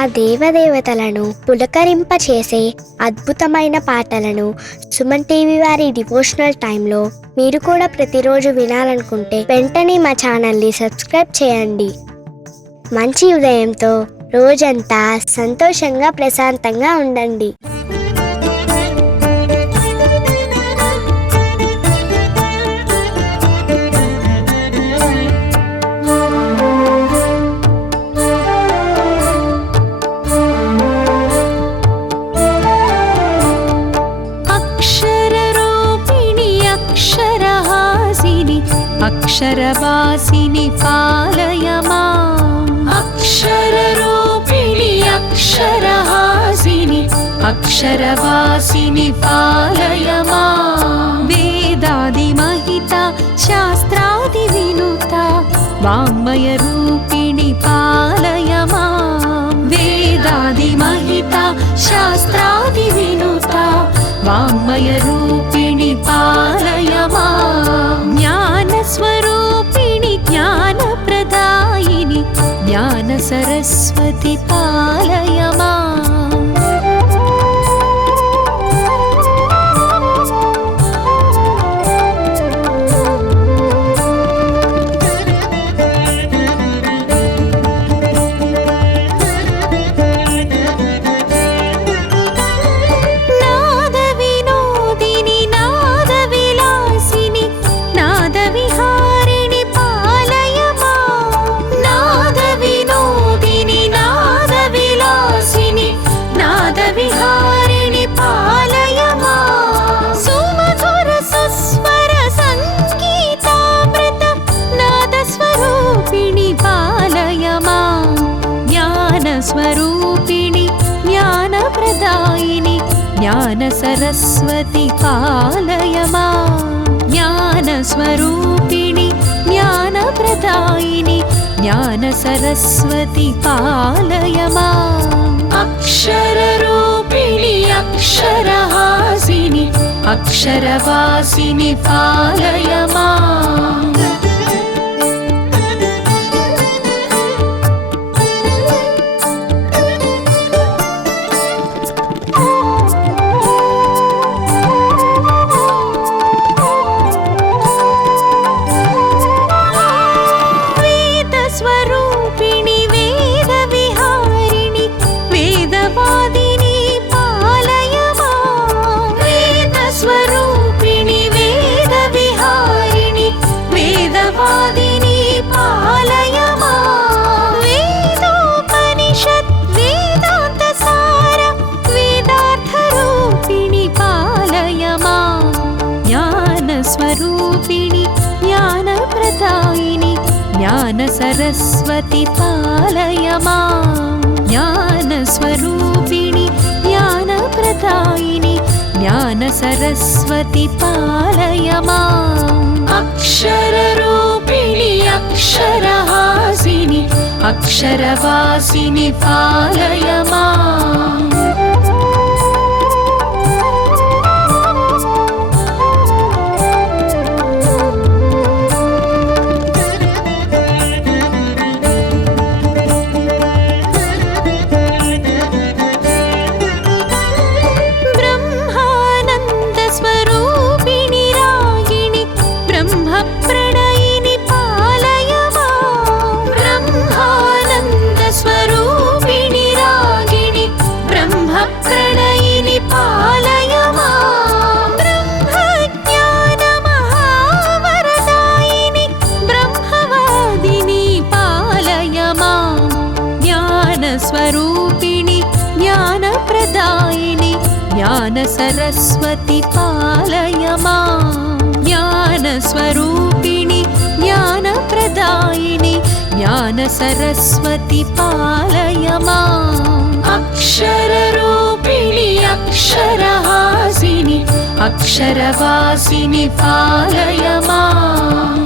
ఆ దేవదేవతలను పులకరింపచేసే అద్భుతమైన పాటలను సుమన్ టీవీ వారి డివోషనల్ టైంలో మీరు కూడా ప్రతిరోజు వినాలనుకుంటే వెంటనే మా ఛానల్ని సబ్స్క్రైబ్ చేయండి. మంచి ఉదయంతో రోజంతా సంతోషంగా ప్రశాంతంగా ఉండండి. अक्षरवासिनि पालय माम् अक्षररूपिणि अक्षरहासिनि अक्षरवासिनि पालय माम् वेदादिमहिता शास्त्रादिविनुता वाङ्मयरूपिणि पालय माम् वेदादिमहिता शास्त्रादिविनुता वाङ्मयरूपिणि पालय माम् ज्ञानस्वरूपिणि ज्ञानप्रदायिनि ज्ञानसरस्वति पालय माम् स्वरूपिणि ज्ञानप्रदायिनि ज्ञानसरस्वति पालय माम् ज्ञानस्वरूपिणि ज्ञानप्रदायिनि ज्ञानसरस्वति पालय माम् अक्षररूपिणि अक्षरहासिनि अक्षरवासिनि पालय माम् स्वरूपिणि ज्ञानप्रदायिनि ज्ञानसरस्वति पालय माम् ज्ञानस्वरूपिणि ज्ञानप्रदायिनि ज्ञानसरस्वति पालय माम् अक्षररूपिणि अक्षरहासिनि अक्षरवासिनि पालय माम् स्वरूपिणि ज्ञानप्रदायिनि ज्ञानसरस्वति पालय माम् ज्ञानस्वरूपिणि ज्ञानप्रदायिनि ज्ञानसरस्वति पालय माम् अक्षररूपिणि अक्षरहासिनि अक्षरवासिनि पालय माम्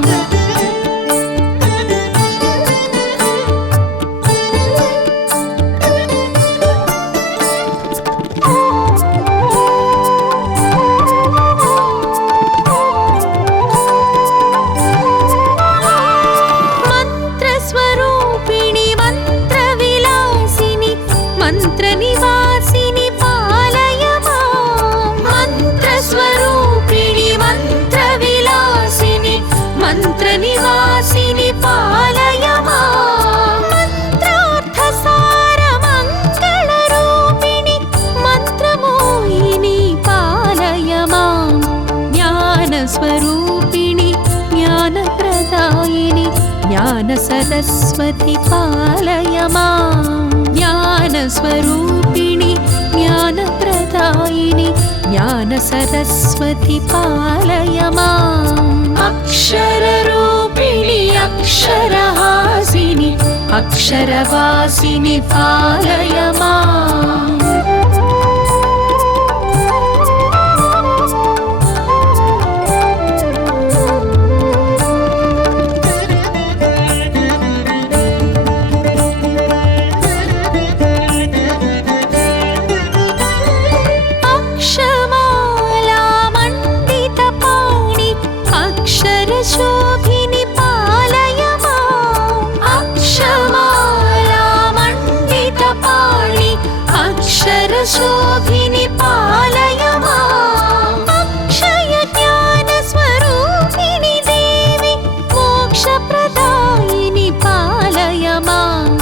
सरस्वति पालय माम् ज्ञानस्वरूपिणि ज्ञानप्रदायिनि ज्ञान सरस्वति पालय माम् अक्षररूपिणि अक्षरहासिनि अक्षरवासिनि पालय माम् शोभिनि पालय माम् अक्षमालामण्डितपाणि अक्षरशोभिनि पालय माम् अक्षयज्ञानस्वरूपिणि देवि मोक्षप्रदायिनि पालय माम्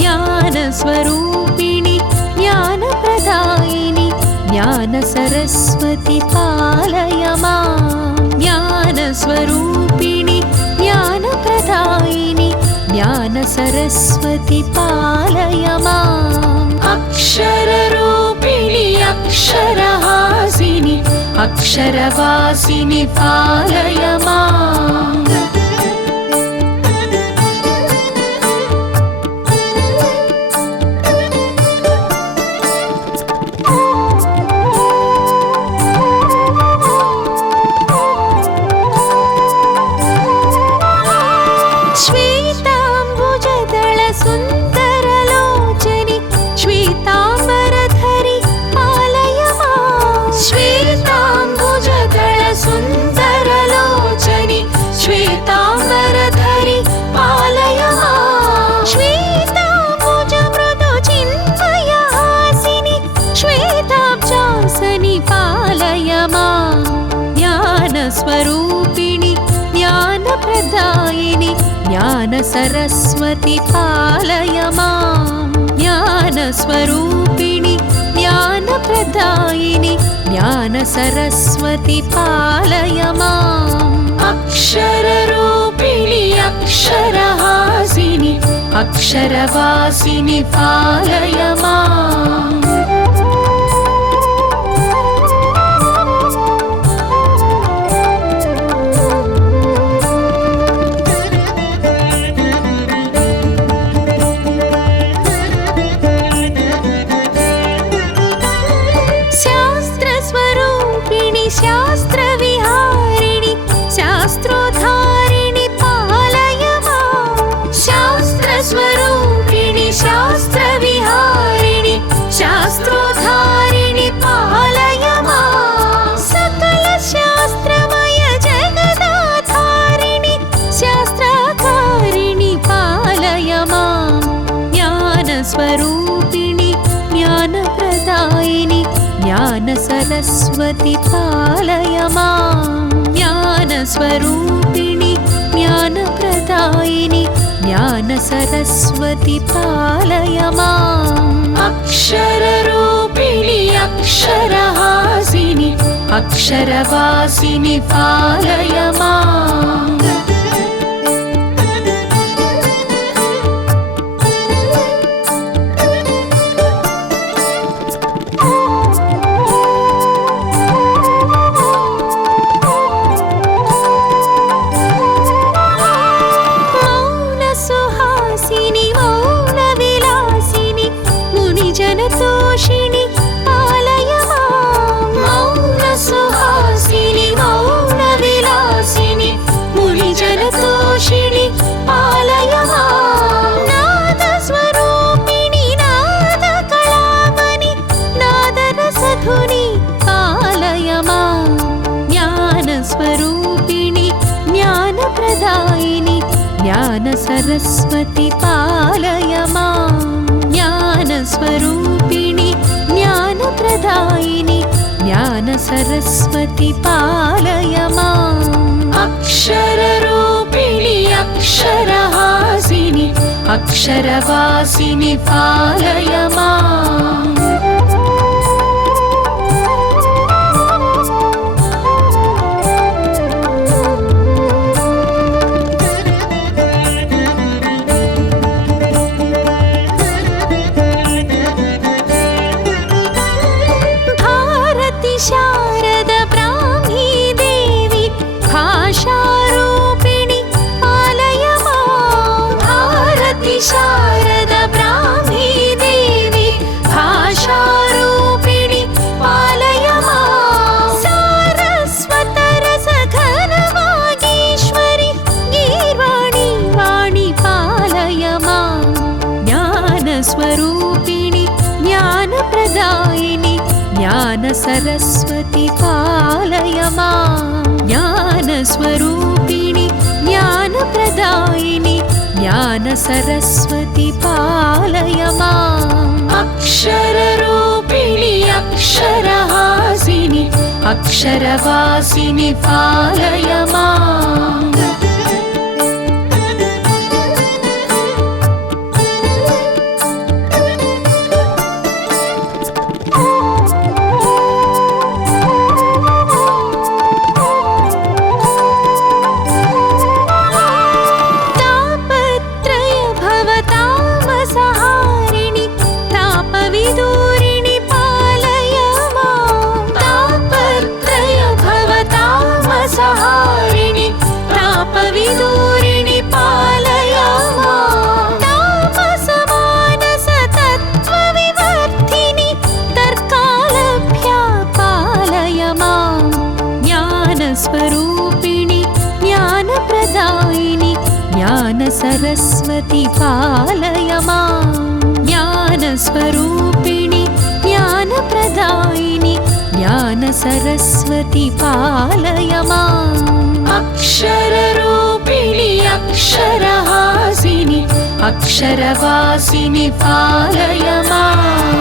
ज्ञानस्वरूपिणि ज्ञानप्रदायिनि ज्ञानसरस्वति पालय माम् ज्ञानस्वरूपिणि ज्ञानप्रदायिनि ज्ञानसरस्वति पालय माम् अक्षररूपिणि अक्षरहासिनि अक्षरवासिनि पालय माम् सुन्दरलोचनि श्वेताम्बरधरि पालय माम् श्वेताम्बुजदलसुन्दरलोचनि श्वेताम्बरधरि पालय माम् श्वेताम्बुजमृदुचिन्मयहासिनि श्वेताब्जासनि पालय माम् ज्ञानस्वरूपिणि ज्ञानप्रदायिनि ज्ञानसरस्वति पालय माम् ज्ञानस्वरूपिणि ज्ञानप्रदायिनि ज्ञानसरस्वति पालय माम् अक्षररूपिणि अक्षरहासिनि अक्षरवासिनि पालय माम् शास्त्रविहारिणि शास्त्रोद्धारिणि पालय माम् शास्त्रस्वरूपिणि शास्त्रविहारिणि शास्त्रोद्धारिणि पालय माम् सकलशास्त्रमय जगदाधारिणि शास्त्राकारिणि पालय माम् ज्ञानस्वरूपिणि ज्ञानप्रदायिनि ज्ञानसरस्वति पालय माम् ज्ञानस्वरूपिणि ज्ञानप्रदायिनि ज्ञानसरस्वति पालय माम् अक्षररूपिणि अक्षरहासिनि अक्षरवासिनि पालय माम् तोषिणि पालय माम् मौनसुहासिनि मौनविलासिनि मुनिजनतोषिणि पालय माम् नादस्वरूपिणि नादकलामणि नादरसधुनि पालय माम् ज्ञानस्वरूपिणि ज्ञानप्रदायिनि ज्ञानसरस्वति पालय माम् ज्ञानस्वरूपिणि ज्ञानप्रदायिनि ज्ञानसरस्वति पालय माम् अक्षररूपिणि अक्षरहासिनि अक्षरवासिनि पालय माम् ज्ञानस्वरूपिणि ज्ञानप्रदायिनि ज्ञानसरस्वति पालय माम् ज्ञानस्वरूपिणि ज्ञानप्रदायिनि ज्ञानसरस्वति पालय माम् अक्षररूपिणि अक्षरहासिनि अक्षरवासिनि पालय माम् स्वरूपिणि ज्ञानप्रदायिनि ज्ञानसरस्वति पालय माम् ज्ञानस्वरूपिणि ज्ञानप्रदायिनि ज्ञानसरस्वति पालय माम् अक्षररूपिणि अक्षरहासिनि अक्षरवासिनि पालय माम्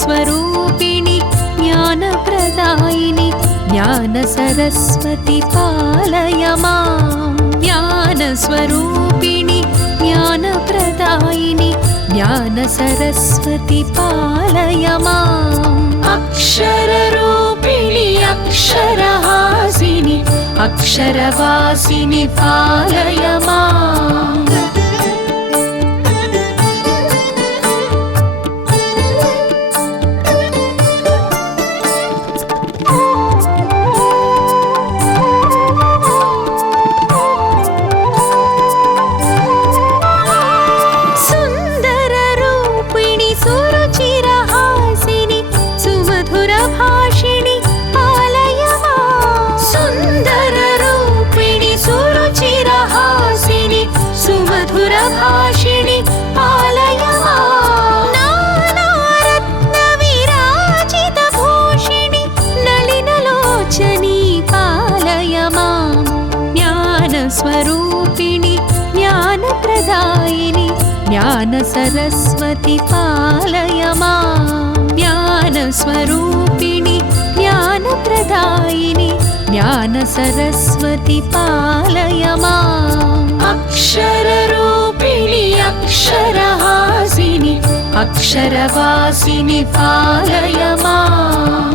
स्वरूपिणि ज्ञानप्रदायिनि ज्ञानसरस्वति पालय माम् ज्ञानस्वरूपिणि ज्ञानप्रदायिनि ज्ञानसरस्वति पालय माम् अक्षररूपिणि अक्षरहासिनि अक्षरवासिनि पालय माम् भाषिणि पालय माम् नानारत्नविराजितभूषिणि नलिनलोचनी पालय माम् ज्ञानस्वरूपिणि ज्ञानप्रदायिनि ज्ञानसरस्वति पालय माम् ज्ञानस्वरूपिणि ज्ञानप्रदायिनि ज्ञानसरस्वति पालय माम् अक्षररूपिणि अक्षरहासिनि अक्षरवासिनि पालय माम्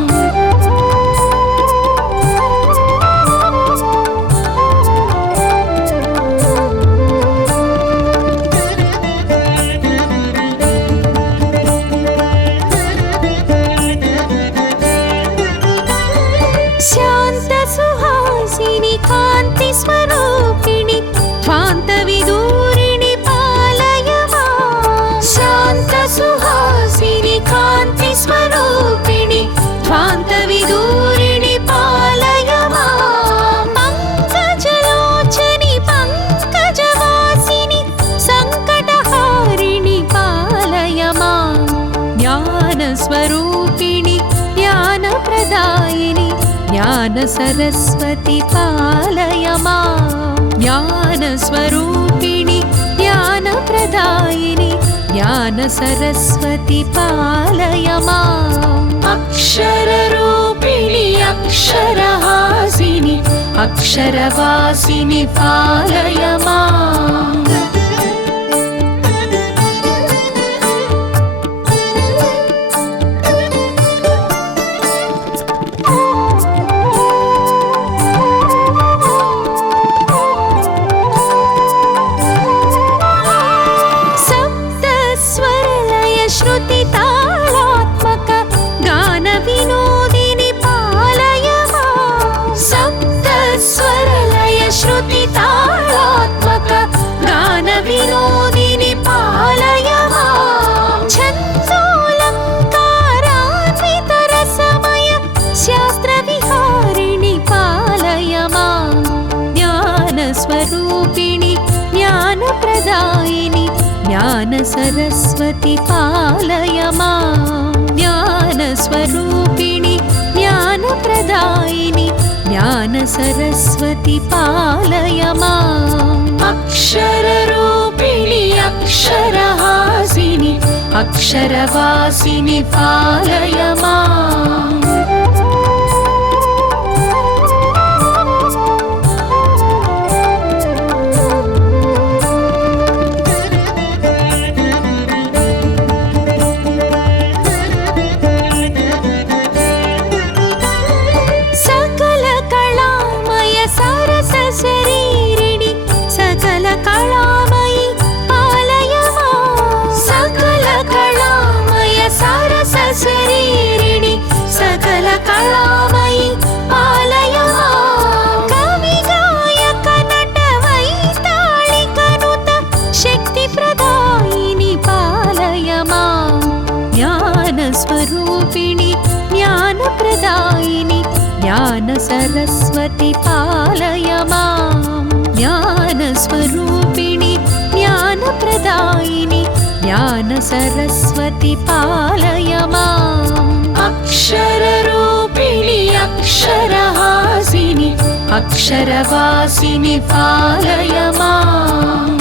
शान्तसुहासिनि कान्तिस्वरूपिणि ध्वान्तविदूरिणि पालय माम् शान्तसुहासिनि कान्तिस्वरूपिणि ध्वान्तविदूरिणि पालय माम् पङ्कजलोचनि पङ्कजवासिनि सङ्कटहारिणि पालय माम् ज्ञानस्वरूपिणि ज्ञानप्रदायिनि ज्ञानसरस्वति पालय माम् ज्ञानस्वरूपिणि ज्ञानप्रदायिनि ज्ञानसरस्वति पालय माम् अक्षररूपिणि अक्षरहासिनि अक्षरवासिनि पालय माम् ज्ञानसरस्वती पालय मां ज्ञानस्वरूपिणि ज्ञानप्रदायिनि ज्ञानसरस्वती पालय माम् अक्षररूपिणि अक्षरहासिनि अक्षरवासिनि पालय माम् शरीरिणि सकल कलामयि पालय मां सकल कलामय सरस शरीरिणि सकल कलामयि पालय मां कवि गायक नट वैताళిక नुत शक्ति प्रदायिनि पालय मां ज्ञानस्वरूपिणि ज्ञानप्रदायिनि ज्ञानसरस्वती पालय मां ज्ञानस्वरूपिणि ज्ञानप्रदायिनि ज्ञानसरस्वती पालय माम् अक्षररूपिणि अक्षरहासिनि अक्षरवासिनि पालय माम्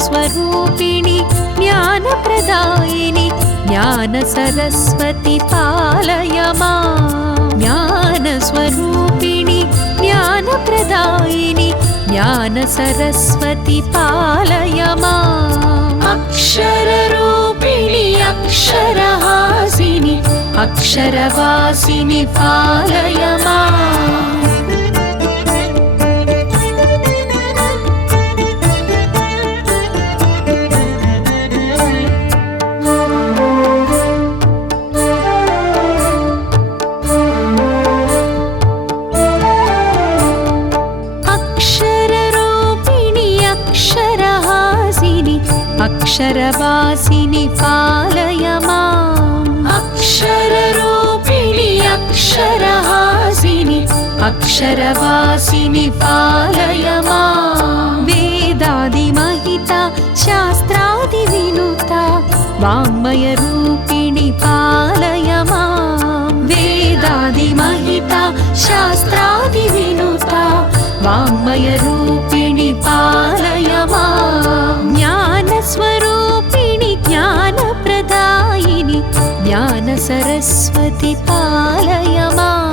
ज्ञानस्वरूपिणि ज्ञानप्रदायिनि ज्ञानसरस्वती पालय मां ज्ञानस्वरूपिणि ज्ञानप्रदायिनि ज्ञानसरस्वती पालय माम् अक्षररूपिणि अक्षरहासिनि अक्षरवासिनि पालय माम् अक्षरवासिनि पालय माम् अक्षररूपिणि अक्षरहासिनि अक्षरवासिनि पालय माम् वेदादिमहिता शास्त्रादिविनुता वाङ्मयरूपिणि पालय माम् वेदादिमहिता शास्त्रादिविनुता वाङ्मयरूपिणि पालय माम् ज्ञानस्वरूपिणि ज्ञानप्रदायिनि ज्ञानसरस्वती पालय माम्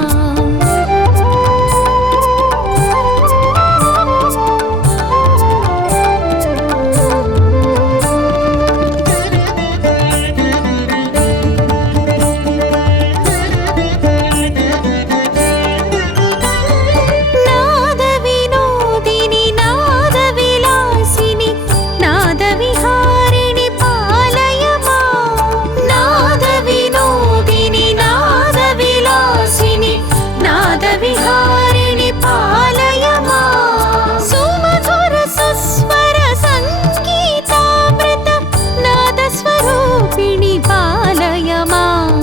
विहारिणि पालय मां सुमधुर सुस्वर संगीतामृत नादस्वरूपिणि पालय मां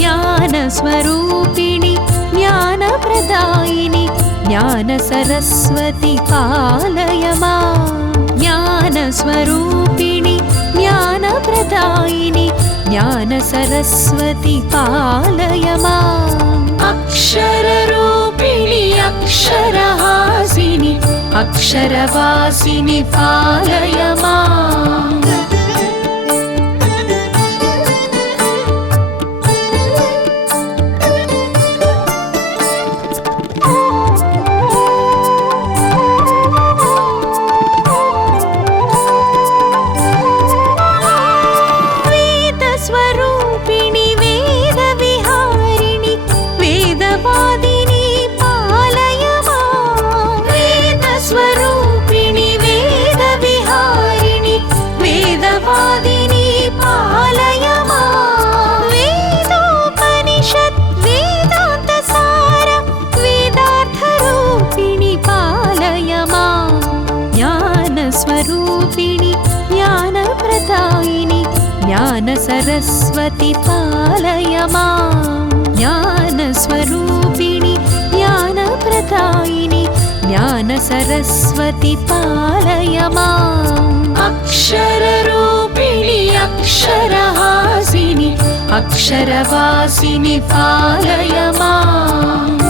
ज्ञानस्वरूपिणि ज्ञानप्रदायिनि ज्ञानसरस्वती पालय मां ज्ञानस्वरूपिणि ज्ञानप्रदायिनि ज्ञानसरस्वती पालय माम् अक्षररूपिणि अक्षरहासिनि अक्षरवासिनि पालय माम् वेदस्वरूपिणि ज्ञानसरस्वति पालय मां ज्ञानस्वरूपिणि ज्ञानप्रदायिनि ज्ञानसरस्वति पालय माम् अक्षररूपिणि अक्षरहासिनि अक्षरवासिनि पालय माम्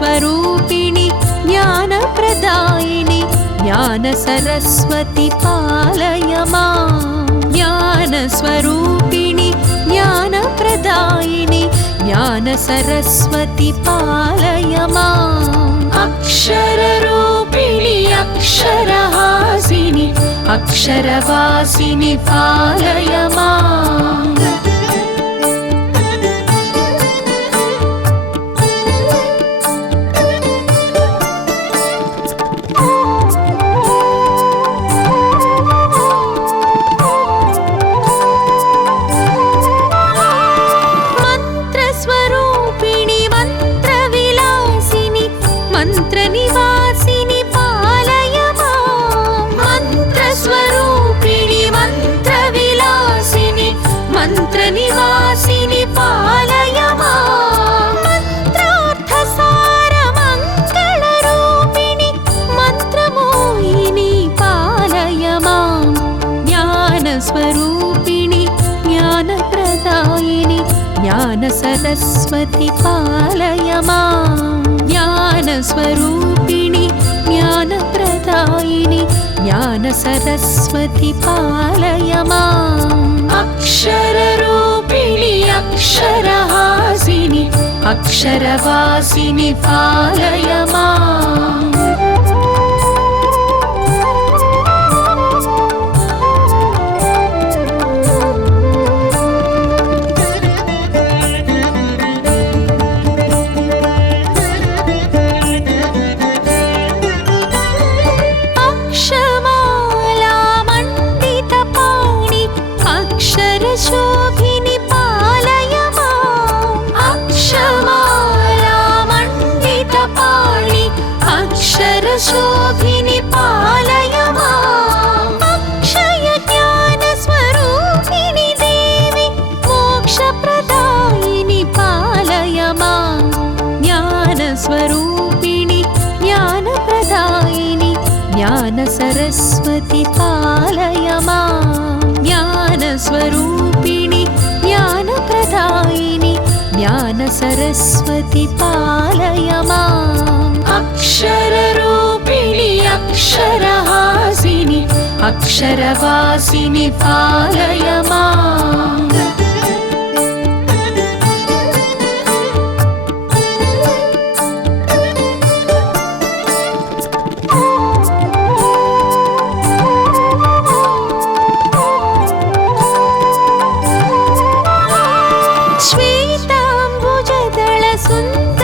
स्वरूपिणि ज्ञानप्रदायिनि ज्ञानसरस्वति पालय मां ज्ञानस्वरूपिणि ज्ञानप्रदायिनि ज्ञानसरस्वति पालय माम् अक्षररूपिणि अक्षरहासिनि अक्षरवासिनि पालय माम् मंत्रनिवासिनि पालय मां मंत्रस्वरूपिणि मंत्रविलासिनि मंत्रनिवासिनि पालय मां मंत्रार्थसारमङ्गलरूपिणि मंत्रमोहिनि पालय मां ज्ञानस्वरूपिणि ज्ञानप्रदायिनि ज्ञानसरस्वति पालय माम् ज्ञानस्वरूपिणि ज्ञानप्रदायिनि ज्ञानसरस्वति पालय माम् अक्षररूपिणि अक्षरहासिनि अक्षरवासिनि पालय माम् शोभिनि पालय माम् अक्षमालामण्डितपाणि अक्षरशोभिनि पालय माम् अक्षयज्ञानस्वरूपिणि देवि मोक्षप्रदायिनि पालय माम् ज्ञानस्वरूपिणि ज्ञानप्रदायिनि ज्ञानसरस्वति पालय माम् ज्ञानस्वरूपिणि ज्ञानप्रदायिनि ज्ञानसरस्वति पालय माम् अक्षररूपिणि अक्षरहासिनि अक्षरवासिनि पालय माम्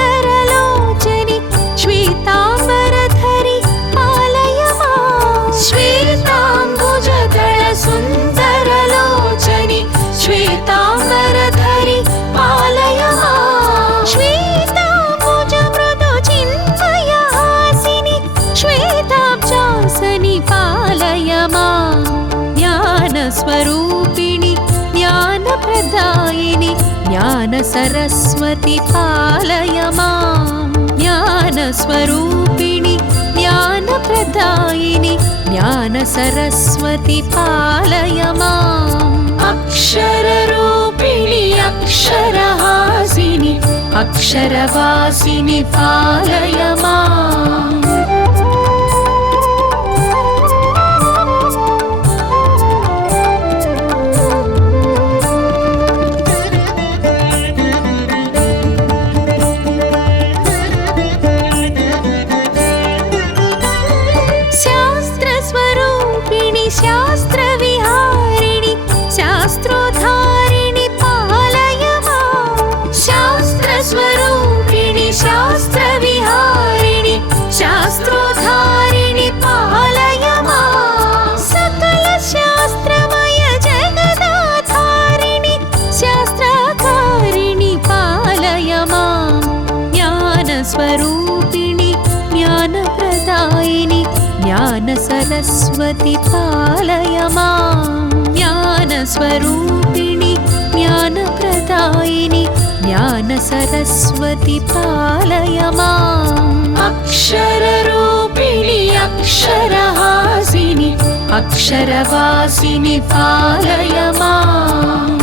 सुन्दरलोचनि श्वेताम्बरधरि पालय माम् श्वेताम्बुजदलसुन्दरलोचनि श्वेताम्बरधरि पालय माम् श्वेताम्बुजमृदुचिन्मयहासिनि श्वेताब्जासनि पालय माम् ज्ञानस्वरूपिणि ज्ञानप्रदायिनि ज्ञानसरस्वति पालय माम् ज्ञानस्वरूपिणि ज्ञानप्रदायिनि ज्ञानसरस्वति पालय माम् अक्षररूपिणि अक्षरहासिनि अक्षरवासिनि पालय माम् ज्ञानसरस्वती पालय मां ज्ञानस्वरूपिणि ज्ञानप्रदायिनि ज्ञानसरस्वती पालय माम् अक्षररूपिणि अक्षरहासिनि अक्षरवासिनि पालय माम्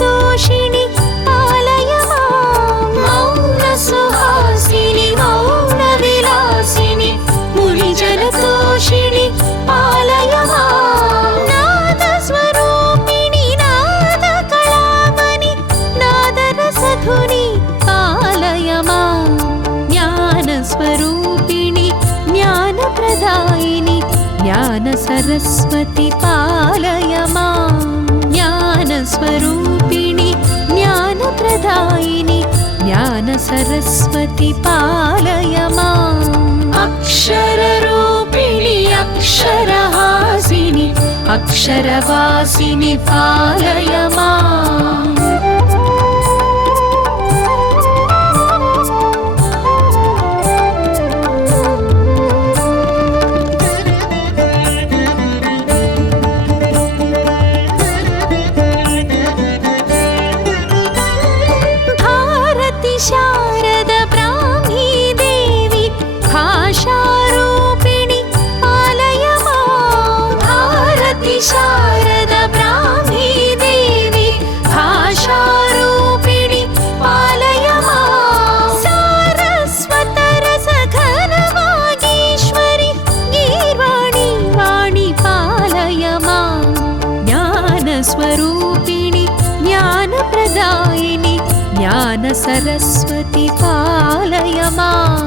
तोषिणि पालय मां मौनसुहासिनि मौनविलासिनि मुनिजनतोषिणि पालय मां नादस्वरूपिणि नादकलामणि नादरसधुनि पालय मां ज्ञानस्वरूपिणि ज्ञानप्रदायिनि ज्ञानसरस्वती पालय मां ज्ञानस्वरूपिणि ज्ञानप्रदायिनि ज्ञानसरस्वती पालय माम् अक्षररूपिणि अक्षरहासिनि अक्षरवासिनि पालय माम् शारद ब्राह्मी देवी भाषारूपिणि पालय मां भारती शारद ब्राह्मी देवी भाषारूपिणि पालय मां सारस्वतरसघनवागीश्वरि गीर्वाणि वाणि पालय मां ज्ञानस्वरूपिणि ज्ञानप्रदायिनि ज्ञानसरस्वती पालय मां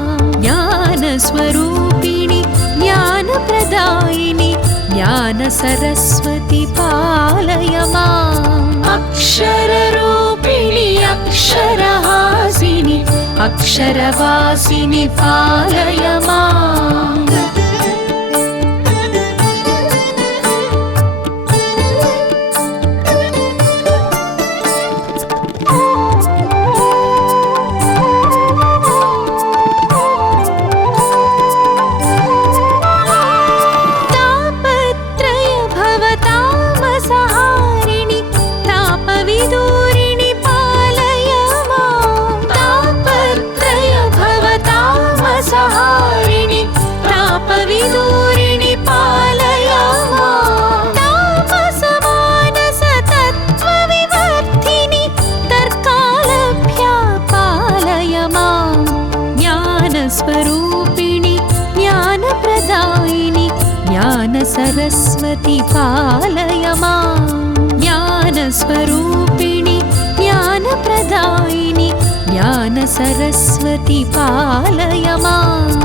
ज्ञानस्वरूपिणि ज्ञानप्रदायिनि ज्ञानसरस्वती पालय माम् अक्षररूपिणि अक्षरहासिनि अक्षरवासिनि पालय माम् विदूरिणि पालय मां तापसमानसतत्त्वविवर्धिनि तर्कालभ्या पालय मां ज्ञानस्वरूपिणि ज्ञानप्रदायिनि ज्ञानसरस्वती पालय मां ज्ञानस्वरूपिणि ज्ञानप्रदायिनि ज्ञानसरस्वती पालय माम्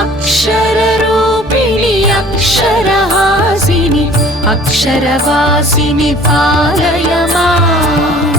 अक्षररूपिणि अक्षरहासिनि अक्षरवासिनि पालय माम्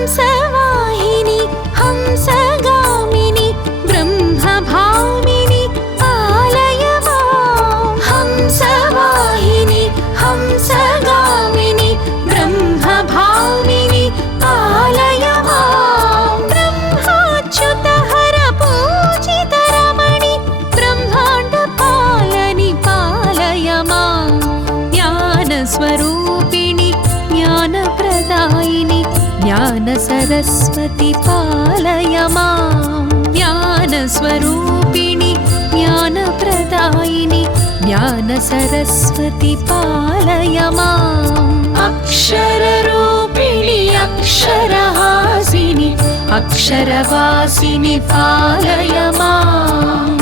हंसवाहिनि हंसगामिनि ब्रह्मभामिनि पालय मां हंसवाहिनि हंसगामिनि ब्रह्मभामिनि पालय मां ब्रह्माच्युतहर पूजितरमणि ब्रह्माण्डपालनि पालय मां ज्ञानस्वरूपिणि ज्ञानप्रदायिनि ज्ञानसरस्वती पालय मां ज्ञानस्वरूपिणि ज्ञानप्रदायिनि ज्ञानसरस्वती पालय माम् अक्षररूपिणि अक्षरहासिनि अक्षरवासिनि पालय माम्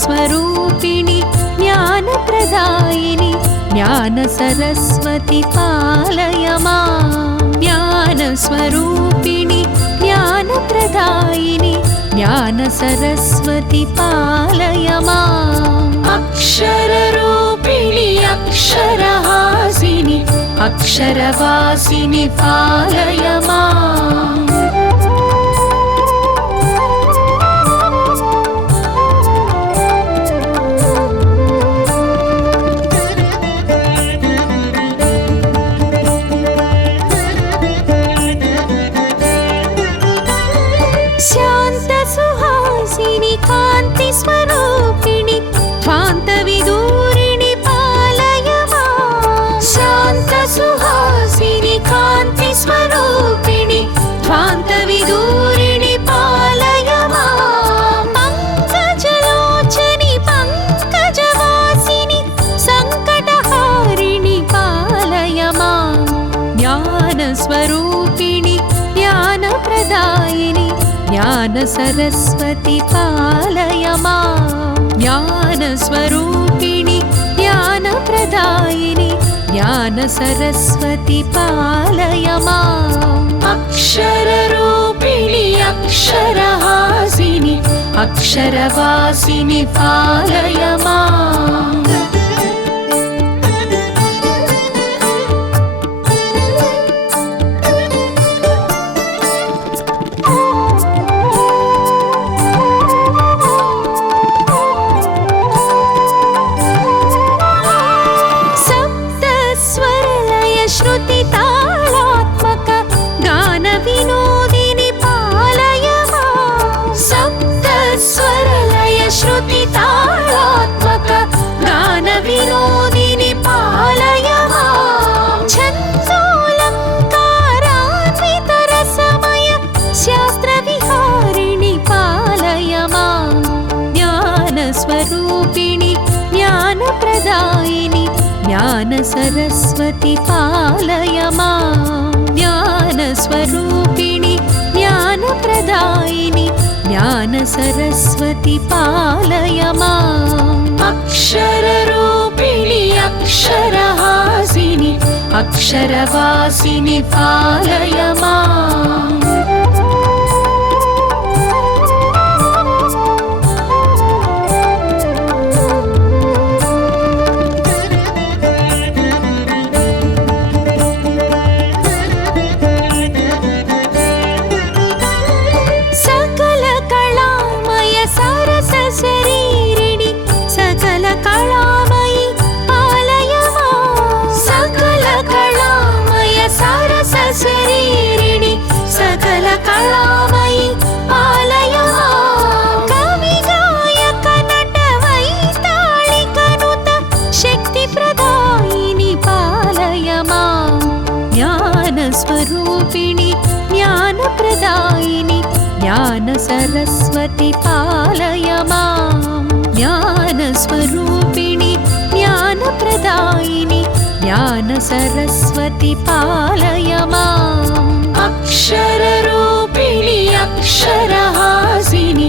ज्ञानस्वरूपिणि ज्ञानप्रदायिनि ज्ञानसरस्वति पालय माम् ज्ञानस्वरूपिणि ज्ञानप्रदायिनि ज्ञानसरस्वति पालय माम् अक्षररूपिणि अक्षरहासिनि अक्षरवासिनि पालय माम् शान्तसुहासिनि कान्तिस्वरूपिणि ध्वान्तविदूरिणि पालय माम् शान्तसुहासिनि कान्तिस्वरूपिणि ध्वान्तविदूरिणि पालय माम् पङ्कजलोचनि पङ्कजवासिनि सङ्कटहारिणि पालय माम् ज्ञानस्वरूपिणि ज्ञानप्रदायिनि ज्ञानसरस्वति पालय माम् ज्ञानस्वरूपिणि ज्ञानप्रदायिनि ज्ञानसरस्वति पालय माम् अक्षररूपिणि अक्षरहासिनि अक्षरवासिनि पालय माम् श्रुतितालात्मक गानविनोदिनि पालय माम् सप्तस्वरलय श्रुतितालात्मक गानविनोदिनि पालय माम् छन्दोऽलङ्कारान्वितरसमय शास्त्रविहारिणि पालय माम् ज्ञानस्वरूपिणि ज्ञानप्रदायिनि ज्ञानसरस्वति पालय माम् ज्ञानस्वरूपिणि ज्ञानप्रदायिनि ज्ञानसरस्वति पालय माम् अक्षररूपिणि अक्षरहासिनि अक्षरवासिनि पालय माम् शरीरिणि सकल कलामयि पालय माम् सकल कलामय सरस शरीरिणि सकल कलामयि पालय माम् कवि गायक नट वैताళిక नुत शक्ति प्रदायिनि पालय माम् ज्ञानस्वरूपिणि ज्ञानप्रदायिनि ज्ञानसरस्वति पालय माम् ज्ञानस्वरूपिणि ज्ञानप्रदायिनि ज्ञानसरस्वति पालय माम् अक्षररूपिणि अक्षरहासिनि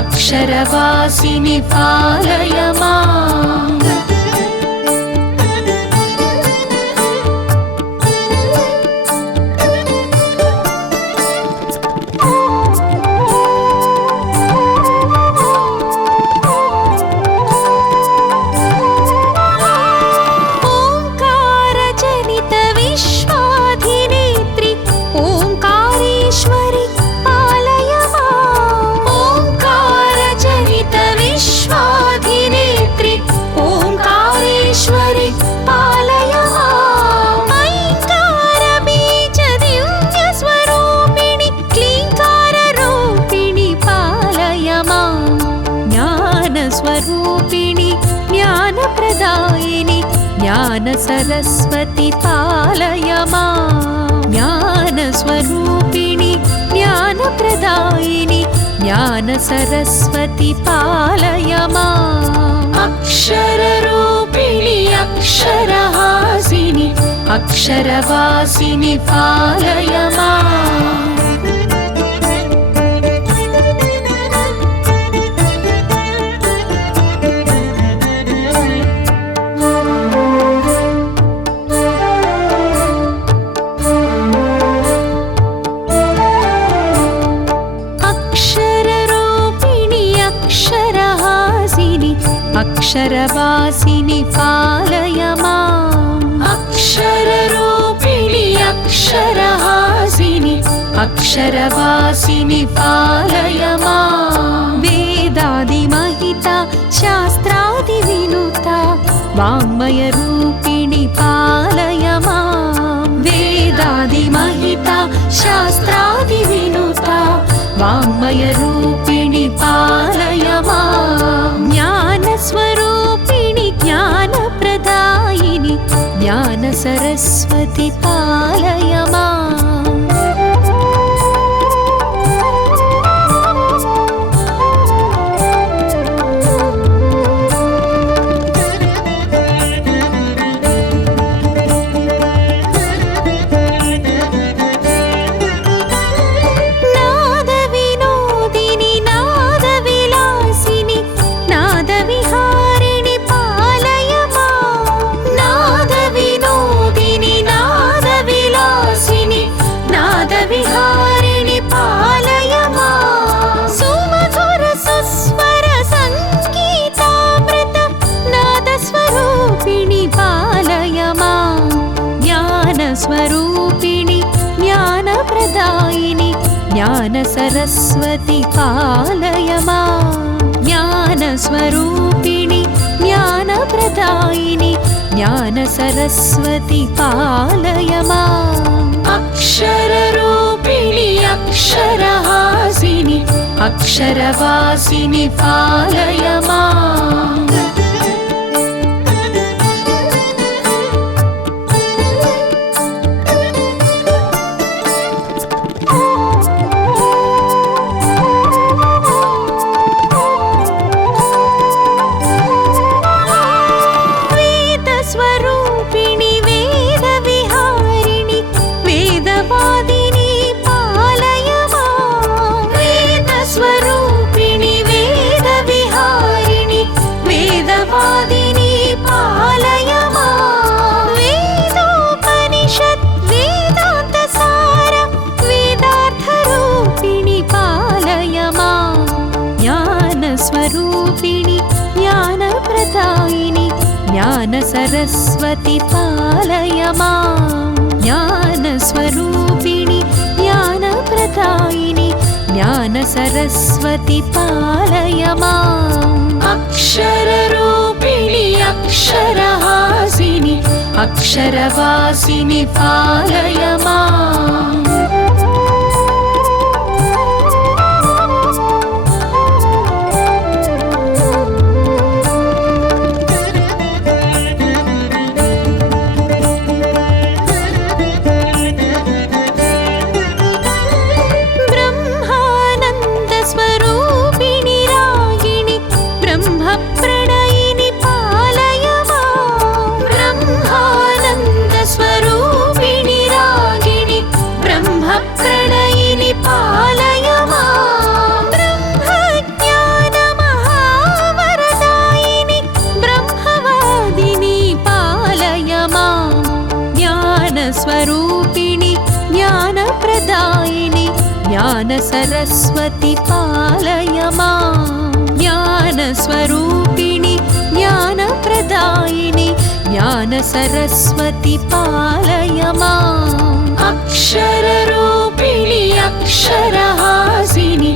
अक्षरवासिनि पालय माम् ज्ञानस्वरूपिणि ज्ञानप्रदायिनि ज्ञानसरस्वति पालय माम् ज्ञानस्वरूपिणि ज्ञानप्रदायिनि ज्ञानसरस्वति पालय माम् अक्षररूपिणि अक्षरहासिनि अक्षरवासिनि पालय माम् अक्षरवासिनि पालय माम् अक्षररूपिणि अक्षरहासिनि अक्षरवासिनि पालय माम् वेदादिमहिता शास्त्रादिविनुता वाङ्मयरूपिणि पालय माम् वेदादिमहिता शास्त्रादिविनुता वाङ्मयरूपिणि पालय माम् ज्ञानस्वरूपिणि ज्ञानप्रदायिनि ज्ञानसरस्वति पालय माम् विहारिणि पालय माम् सुमधुर सुस्वर संगीतामृत नादस्वरूपिणि पालय माम् ज्ञानस्वरूपिणि ज्ञानप्रदायिनि ज्ञानसरस्वति पालय माम् ज्ञानस्वरूपिणि ज्ञानप्रदायिनि ज्ञानसरस्वति पालय माम् अक्षररूपिणि अक्षरहासिनि अक्षरवासिनि पालय माम् वेदस्वरूपिणि वेदविहारिणि वेदवादिनि पालय माम् वेदस्वरूपिणि वेदविहारिणि वेदवादिनि पालय माम् वेदोपनिषत् वेदान्तसार वेदार्थरूपिणि पालय माम् ज्ञानस्वरूपिणि ज्ञानप्रदायिनि ज्ञानसरस्वति पालय माम् ज्ञानस्वरूपिणि ज्ञानप्रदायिनि ज्ञानसरस्वति पालय माम् अक्षररूपिणि अक्षरहासिनि अक्षरवासिनि पालय माम् प्रणयिनि पालय माम् ब्रह्मानन्दस्वरूपिणि रागिणि ब्रह्मप्रणयिनि पालय माम् ब्रह्मज्ञानमहावरदायिनि ब्रह्मवादिनि पालय माम् ज्ञानस्वरूपिणि ज्ञानप्रदायिनि ज्ञानसरस्वति पालय माम् ज्ञानस्वरूपिणि ज्ञानप्रदायिनि ज्ञानसरस्वति पालय माम् अक्षररूपिणि अक्षरहासिनि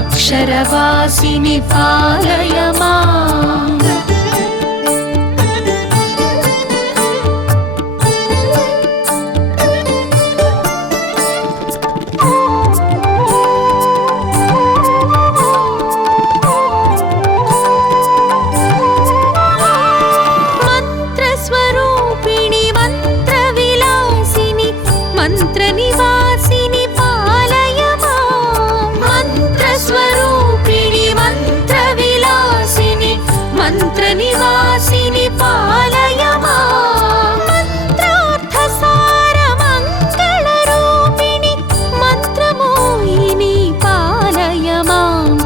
अक्षरवासिनि पालय माम् मंत्रनिवासिनि पालय माम् मंत्रस्वरूपिणि मंत्रविलासिनि मंत्रनिवासिनि पालय माम् मंत्रार्थसारमङ्गलरूपिणि मंत्रमोहिनि पालय माम्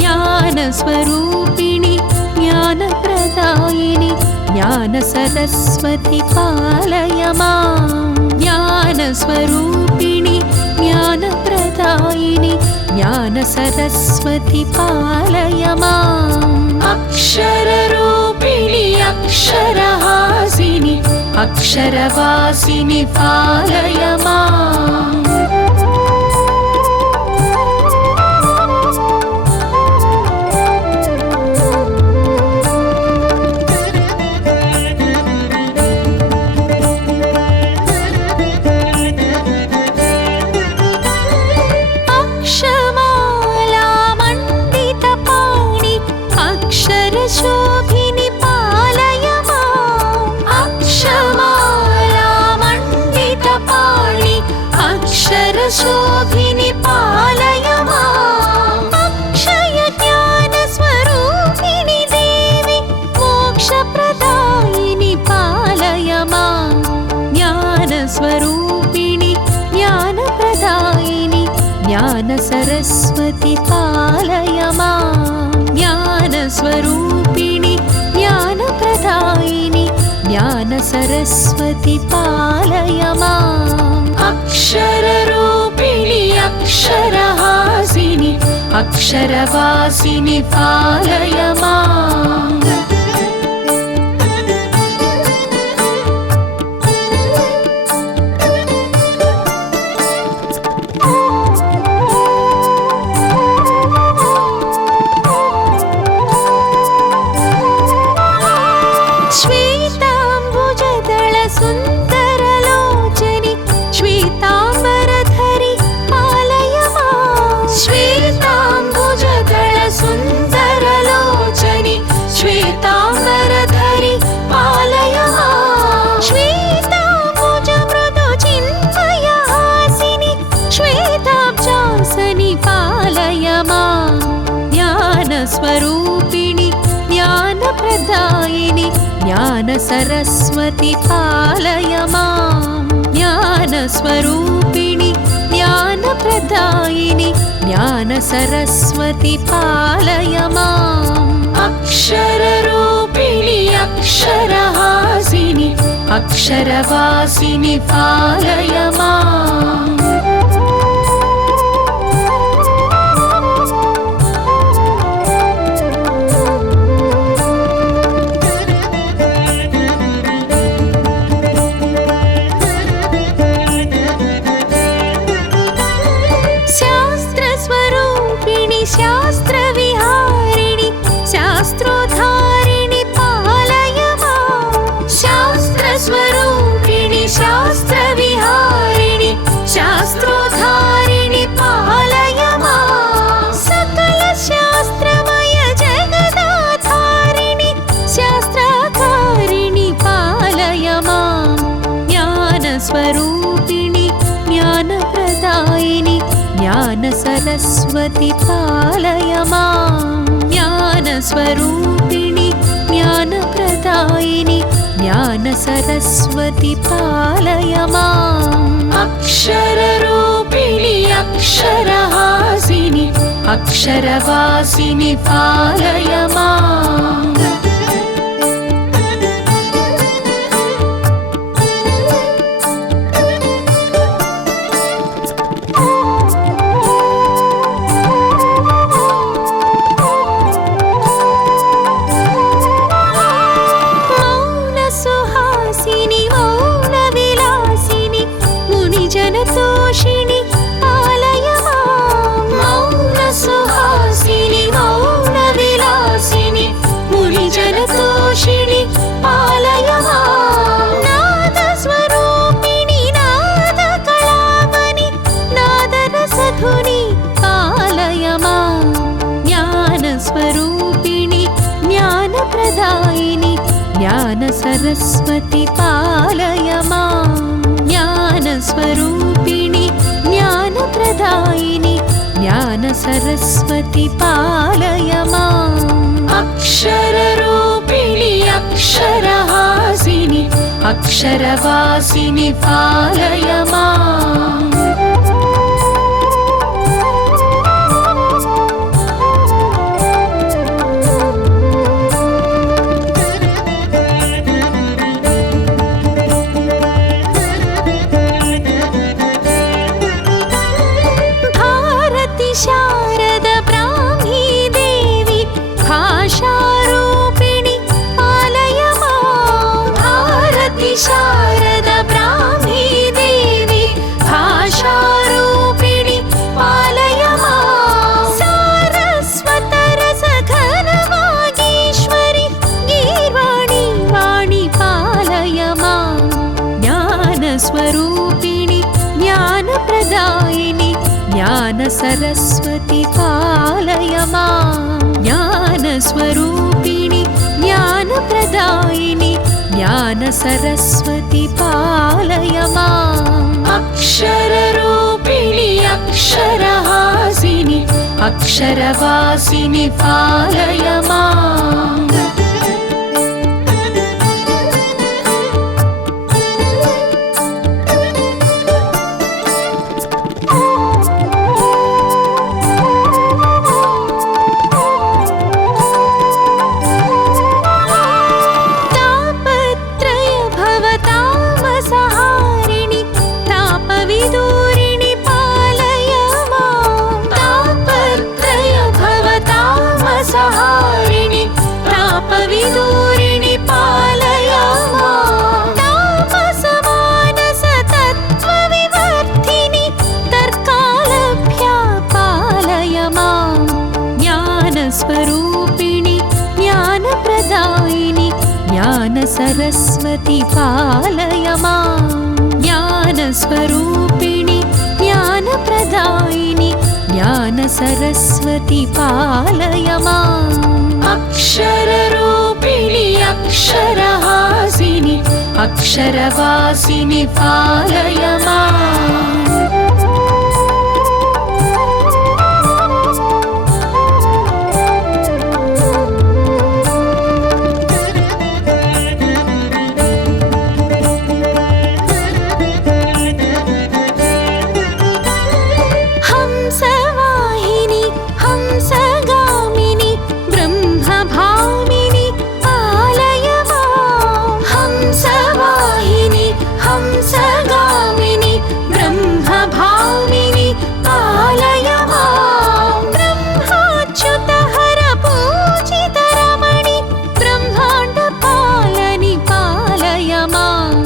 ज्ञानस्वरूपिणि ज्ञानप्रदायिनि ज्ञानसरस्वति पालय माम् ज्ञानस्वरूपिणि ज्ञानप्रदायिनि ज्ञान सरस्वती पालय माम् अक्षररूपिणि अक्षरहासिनि अक्षरवासिनि पालय माम् शोभिनि पालय माम् अक्षमाला मण्डितपाणि अक्षरशोभिनि पालय माम् अक्षय ज्ञानस्वरूपिणि देवि मोक्षप्रदायिनि पालय माम् ज्ञानस्वरूपिणि ज्ञानप्रदायिनि ज्ञानसरस्वती पालय माम् ज्ञानस्वरूपिणि ज्ञानप्रदायिनि ज्ञानसरस्वती पालय माम् अक्षररूपिणि अक्षरहासिनि अक्षरवासिनि पालय माम् सुन्दरलोचनि श्वेताम्बरधरि पालय माम् श्वेताम्बुजदलसुन्दरलोचनि श्वेताम्बरधरि पालय माम् श्वेताम्बुजमृदुचिन्मयहासिनि श्वेताब्जासनि पालय माम् ज्ञानस्वरूपिणि ज्ञानप्रदायिनि ज्ञानसरस्वती पालय माम् ज्ञानस्वरूपिणि ज्ञानप्रदायिनि ज्ञानसरस्वती पालय माम् अक्षररूपिणि अक्षरहासिनि अक्षरवासिनि पालय माम् शास्त्रविहारिणि शास्त्रोद्धारिणि पालय माम् शास्त्रस्वरूपिणि शास्त्रविहारिणि शास्त्रोद्धारिणि पालय माम् सकलशास्त्रमय जगदाधारिणि शास्त्राधारिणि पालय माम् ज्ञानस्वरूपिणि ज्ञानप्रदायिनि ज्ञानसरस्वती पालय माम् ज्ञानस्वरूपिणि ज्ञानप्रदायिनि ज्ञानसरस्वती पालय माम् अक्षररूपिणि अक्षरहासिनि अक्षरवासिनि पालय माम् तोषिणि पालय माम् मौनसुहासिनि मौनविलासिनि मुनिजनतोषिणि पालय माम् नादस्वरूपिणि नादकलावनि नादरसधुनि पालय माम् ज्ञानस्वरूपिणि ज्ञानप्रदायिनि ज्ञानसरस्वती पालय माम् ज्ञानस्वरूपिणि ज्ञानप्रदायिनि ज्ञानसरस्वती पालय माम् अक्षररूपिणि अक्षरहासिनि अक्षरवासिनि पालय माम् शास्त्रविहारिणि सरस्वती पालय माम् ज्ञानस्वरूपिणि ज्ञानप्रदायिनि ज्ञान सरस्वती पालय माम् अक्षररूपिणि अक्षरहासिनि अक्षरवासिनि पालय माम् विदूरिणि पालय माम् तापसमानसतत्त्वविवर्धिनि तर्कालभ्या पालय माम् ज्ञानस्वरूपिणि ज्ञानप्रदायिनि ज्ञानसरस्वती पालय माम् ज्ञानस्वरूपिणि ज्ञानप्रदायिनि ज्ञानसरस्वती पालय माम् अक्षररूपिणि अक्षरहासिनि अक्षरवासिनि पालय माम् हंसवाहिनि हंसगामिनि ब्रह्मभामिनि पालय माम् हंसवाहिनि हंसगामिनि ब्रह्मभामिनि पालय माम् ब्रह्माच्युतहर पूजितरमणि ब्रह्माण्डपालनि पालय माम्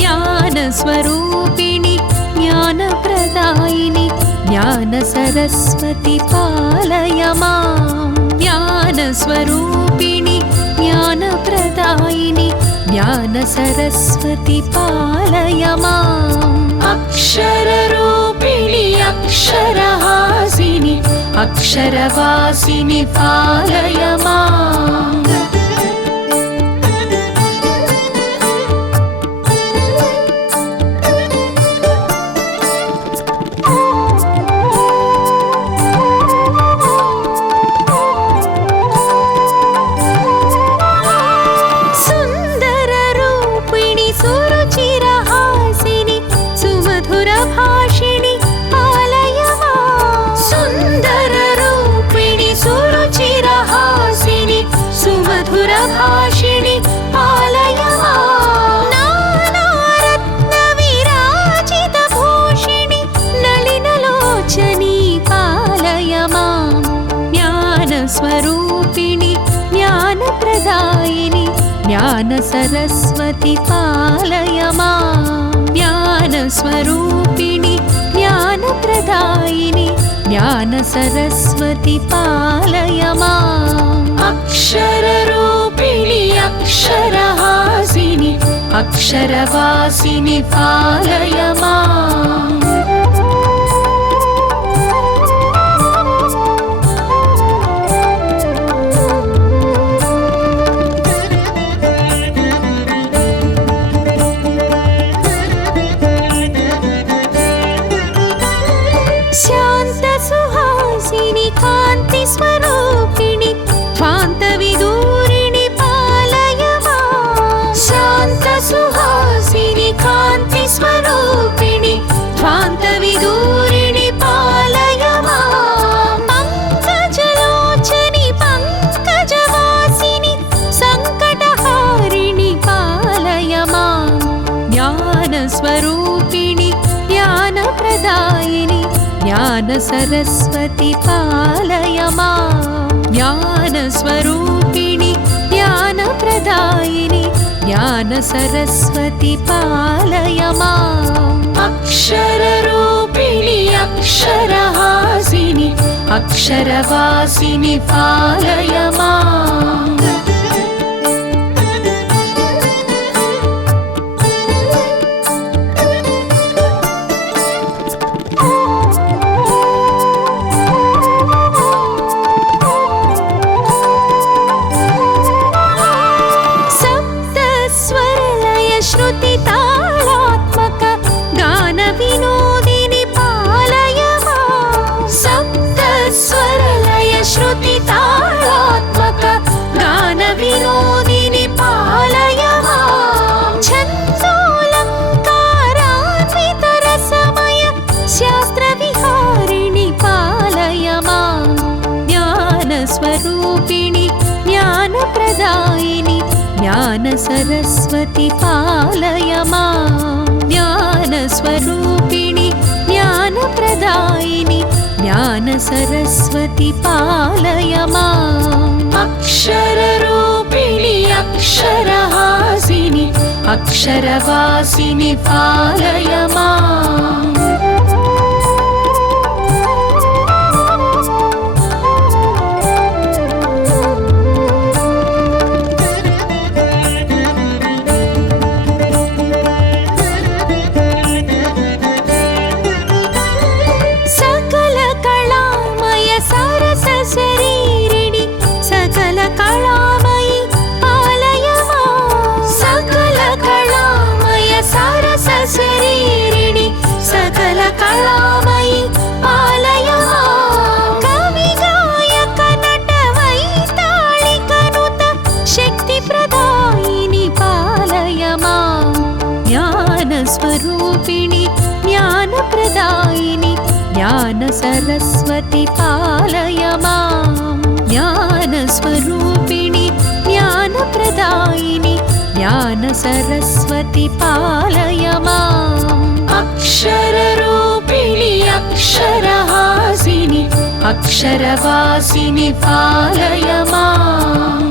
ज्ञानस्वरूपिणि ज्ञानप्रदायिनि ज्ञानसरस्वती पालय माम् ज्ञानस्वरूपिणि ज्ञानप्रदायिनि ज्ञानसरस्वती पालय माम् अक्षररूपिणि अक्षरहासिनि अक्षरवासिनि पालय माम् सुमधुरभाषिणि पालय माम् सुन्दररूपिणि सुरुचिरहासिनि सुमधुरभाषिणि पालय माम् नानारत्नविराजितभूषिणि नलिनलोचनी पालय माम् ज्ञानस्वरूपिणि ज्ञानप्रदायिनि ज्ञानसरस्वती पालय माम् ज्ञानस्वरूपिणि ज्ञानप्रदायिनि ज्ञानसरस्वती पालय माम् अक्षररूपिणि अक्षरहासिनि अक्षरवासिनि पालय माम् शान्तसुहासिनि कान्तिस्वरूपिणि ध्वान्तविदूरिणि पालय माम् शान्तसुहासिनि कान्तिस्वरूपिणि ध्वान्तविदूरिणि पालय माम् पङ्कजलोचनि पङ्कजवासिनि सङ्कटहारिणि पालय माम् ज्ञानस्वरूपिणि ज्ञानप्रदायिनि ज्ञानसरस्वती पालय माम् ज्ञानस्वरूपिणि ज्ञानप्रदायिनि ज्ञानसरस्वती पालय माम् अक्षररूपिणि अक्षरहासिनि अक्षरवासिनि पालय माम् स्वरलय श्रुति तालात्मक गान विनोदिनि पालय मां छन्दोऽलङ्कारान्वित रसमय शास्त्र विहारिणि पालय मां ज्ञान स्वरूपिणि ज्ञान प्रदायिनि ज्ञान सरस्वती पालय मां ज्ञान स्वरूपिणि ज्ञान प्रदायिनि ज्ञान सरस्वती पालय माम् अक्षररूपिणि अक्षरहासिनि अक्षरवासिनि पालय माम् शरीरिणि सकल कलामयि पालय मां सकल कलामय सरस शरीरिणि सकल कलामयि पालय मां कवि गायक नट वैताళిక नुत शक्ति प्रदायिनि पालय मां ज्ञान स्वरूपिणि ज्ञान प्रदायिनि ज्ञान सरस्वती पालय मां ज्ञान स्वरूपिणि ज्ञान प्रदायिनि ज्ञान सरस्वती पालय माम् अक्षररूपिणि अक्षरहासिनि अक्षरवासिनि पालय माम्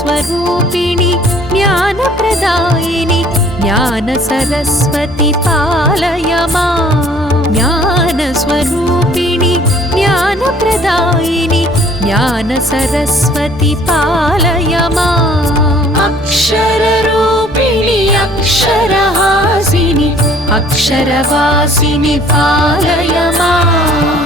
स्वरूपिणि ज्ञान प्रदायिनि ज्ञान सरस्वती पालय मां ज्ञान स्वरूपिणि ज्ञान प्रदायिनि ज्ञान सरस्वती पालय माम् अक्षररूपिणि अक्षरहासिनि अक्षरवासिनि पालय माम्